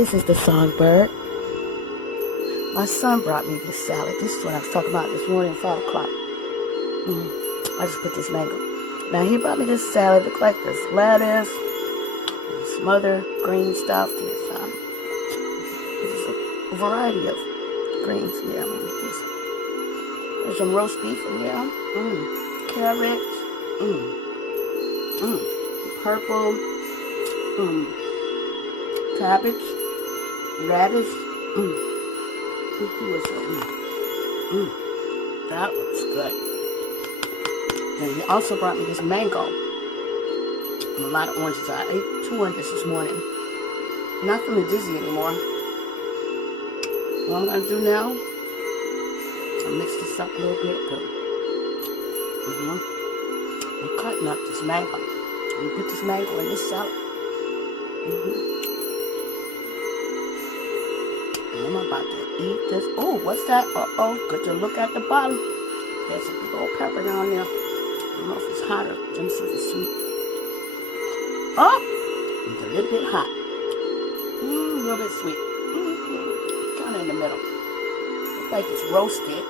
This is the Songbird. My son brought me this salad. This is what I was talking about this morning, 5 o'clock. I just put this mango. Now he brought me this salad. Look like this lettuce, and some other green stuff. There's a variety of greens in there. There's some roast beef in there. Carrots. Purple. Cabbage. Radish. That looks good. And he also brought me this mango and a lot of oranges. I ate 2 oranges this morning. I'm not feeling dizzy anymore. What I'm going to do now, I'll mix this up a little bit. I'm cutting up this mango. I'm going to put this mango in this salad. I'm about to eat this. Oh, what's that? Good to look at the bottom. There's a big old pepper down there. I don't know if it's hot or let me see if it's sweet. Oh, it's a little bit hot. A little bit sweet. Kind of in the middle. Looks like it's roasted.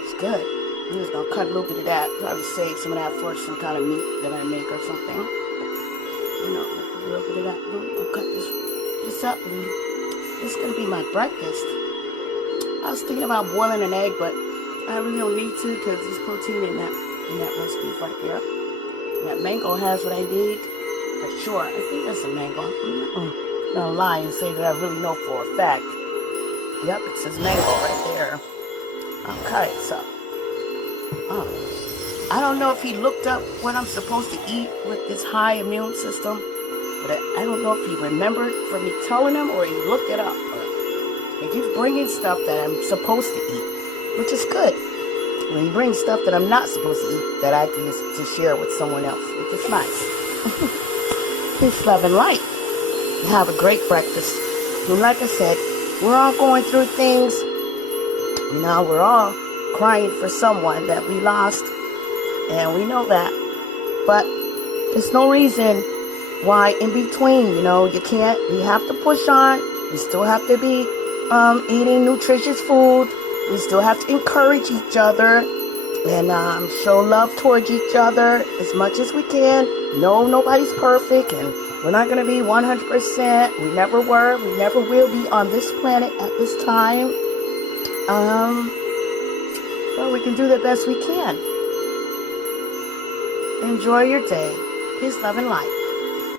It's good. I'm just gonna cut a little bit of that. Probably save some of that for some kind of meat that I make or something. You know, a little bit of that. I'll cut this up, and this is gonna be my breakfast. I was thinking about boiling an egg, but I really don't need to because there's protein in that roast beef right there. And that mango has what I need for sure. I think that's a mango. I'm not gonna lie and say that I really know for a fact. Yep, it says mango right there. Okay, so I don't know if he looked up what I'm supposed to eat with this high immune system, but I don't know if he remembered from me telling him or he looked it up. He keeps bringing stuff that I'm supposed to eat, which is good. When he brings stuff that I'm not supposed to eat, that I can to share with someone else, which is nice. Peace, love, and light. Have a great breakfast. And like I said, we're all going through things. You know, we're all crying for someone that we lost, and we know that. But there's no reason why in between, you know, we have to push on. We still have to be eating nutritious food. We still have to encourage each other and show love towards each other as much as we can. No, nobody's perfect, and we're not going to be 100%. We never were. We never will be on this planet at this time. But we can do the best we can. Enjoy your day. Peace, love, and light.